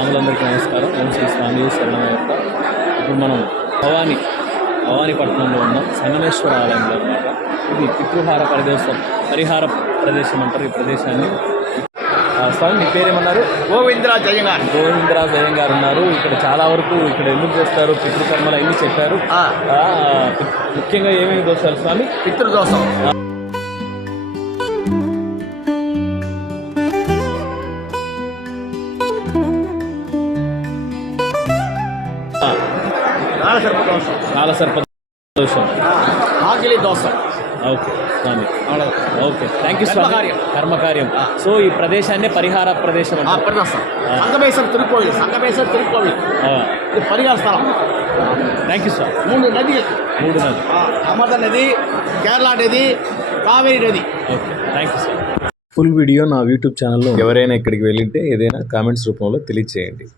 స్వాములందరికీ నమస్కారం. ఓం శ్రీ స్వామి శరణమయ్యప్ప. ఇప్పుడు మనం భవానీపట్నంలో ఉన్నాం, సంగమేశ్వర ఆలయంలో అన్నమాట. ఇది పితృహార పరిహార ప్రదేశం అంటారు ఈ ప్రదేశాన్ని. స్వామి మీ పేరేమన్నారు? గోవిందరాజ్ అయ్యంగారు. గోవిందరాజ్ అయ్యంగారు ఉన్నారు. ఇక్కడ చాలా వరకు ఇక్కడ ఎందుకు చేస్తారు, పితృకర్మలు అన్నీ చెప్పారు. ముఖ్యంగా ఏమేమి దోషాలు స్వామి? పితృదోషం, కాలసర్ప దోషం, ఆకలి దోషం. Okay Swami, okay thank you Swami. కర్మకార్యం. సో ఈ ప్రదేశాన్ని పరిహార ప్రదేశం సంగమేశ్వర తిరుకోవిల్, ఇది పరిహార స్థలం. థ్యాంక్ యూ స్వామి. 3 నది, అమృత నది, కేరళ నది, కావేరి నది. Okay thank you sir. Full video నా యూట్యూబ్ ఛానల్లో ఎవరైనా ఇక్కడికి వెళ్ళింటే ఏదైనా కామెంట్స్ రూపంలో తెలియజేయండి.